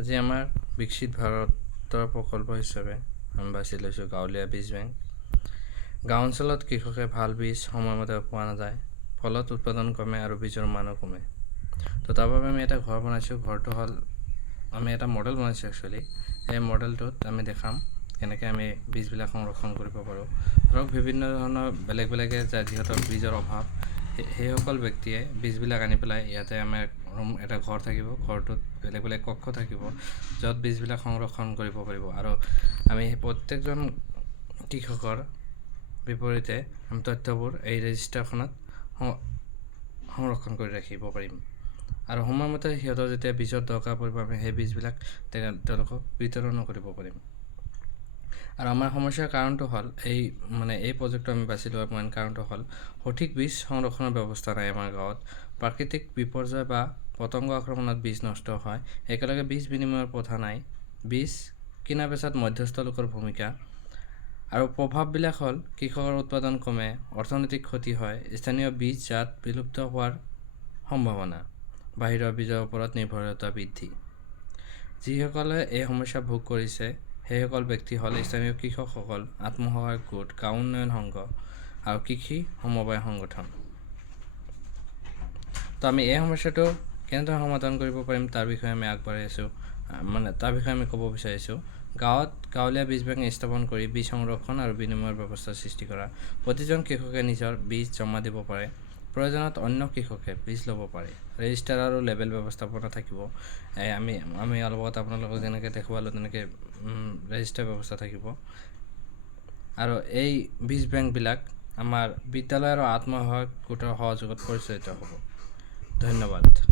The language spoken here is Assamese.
আজি আমাৰ বিকশিত ভাৰতৰ প্ৰকল্প হিচাপে আমি বাছি লৈছোঁ গাঁৱলীয়া বীজ বেংক। গাঁও অঞ্চলত কৃষকে ভাল বীজ সময়মতে পোৱা নাযায়, ফলত উৎপাদন কমে আৰু বীজৰ মানো কমে। তো তাৰ বাবে আমি এটা ঘৰ বনাইছোঁ। ঘৰটো হ'ল আমি এটা মডেল বনাইছোঁ একচুৱেলি। সেই মডেলটোত আমি দেখাম কেনেকৈ আমি বীজবিলাক সংৰক্ষণ কৰিব পাৰোঁ। ধৰক বিভিন্ন ধৰণৰ বেলেগ বেলেগে যিহঁতৰ বীজৰ অভাৱ, সেইসকল ব্যক্তিয়ে বীজবিলাক আনি পেলাই ইয়াতে আমাৰ এটা ঘৰ থাকিব। ঘৰটোত বেলেগ বেলেগ কক্ষ থাকিব, য'ত বীজবিলাক সংৰক্ষণ কৰিব পাৰিব। আৰু আমি প্ৰত্যেকজন কৃষকৰ বিপৰীতে আমি তথ্যবোৰ এই ৰেজিষ্টাৰখনত সংৰক্ষণ কৰি ৰাখিব পাৰিম। আৰু সময়মতে সিহঁতৰ যেতিয়া বীজৰ দৰকাৰ পৰিব, আমি সেই বীজবিলাক তেওঁলোকক বিতৰণো কৰিব পাৰিম। আৰু আমাৰ সমস্যাৰ কাৰণটো হ'ল এই প্ৰজেক্টটো আমি বাছি লোৱাৰ মেইন কাৰণটো হ'ল সঠিক বীজ সংৰক্ষণৰ ব্যৱস্থা নাই আমাৰ গাঁৱত। প্ৰাকৃতিক বিপৰ্যয় বা পতংগ আক্ৰমণত বীজ নষ্ট হয়। একেলগে বীজ বিনিময়ৰ প্ৰথা নাই। বীজ কিনা বেচাত মধ্যস্থ লোকৰ ভূমিকা আৰু প্ৰভাৱবিলাক হ'ল কৃষকৰ উৎপাদন কমে, অৰ্থনৈতিক ক্ষতি হয়, স্থানীয় বীজ জাত বিলুপ্ত হোৱাৰ সম্ভাৱনা, বাহিৰৰ বীজৰ ওপৰত নিৰ্ভৰশীলতা বৃদ্ধি। যিসকলে এই সমস্যা ভোগ কৰিছে সেইসকল ব্যক্তি হ'ল স্থানীয় কৃষকসকল, আত্মসহায়ক গোট, গাঁও উন্নয়ন সংঘ আৰু কৃষি সমবায় সংগঠন। তো আমি এই সমস্যাটো কেনেদৰে সমাধান কৰিব পাৰিম তাৰ বিষয়ে আমি আগবাঢ়ি আছোঁ। তাৰ বিষয়ে আমি ক'ব বিচাৰিছোঁ। গাঁৱত গাঁৱলীয়া বীজ বেংক স্থাপন কৰি বীজ সংৰক্ষণ আৰু বিনিময়ৰ ব্যৱস্থা সৃষ্টি কৰা। প্ৰতিজন কৃষকে নিজৰ বীজ জমা দিব পাৰে। প্ৰয়োজনত অন্য কৃষকে বীজ ল'ব পাৰে। ৰেজিষ্টাৰ আৰু লেবেল ব্যৱস্থাপনা থাকিব। আমি অলপ আগত আপোনালোকক যেনেকৈ দেখুৱালোঁ তেনেকৈ ৰেজিষ্টাৰ ব্যৱস্থা থাকিব। আৰু এই বীজ বেংকবিলাক আমাৰ বিদ্যালয় আৰু আত্মসহায়ক গোটৰ সহযোগত পৰিচালিত হ'ব। ধন্যবাদ।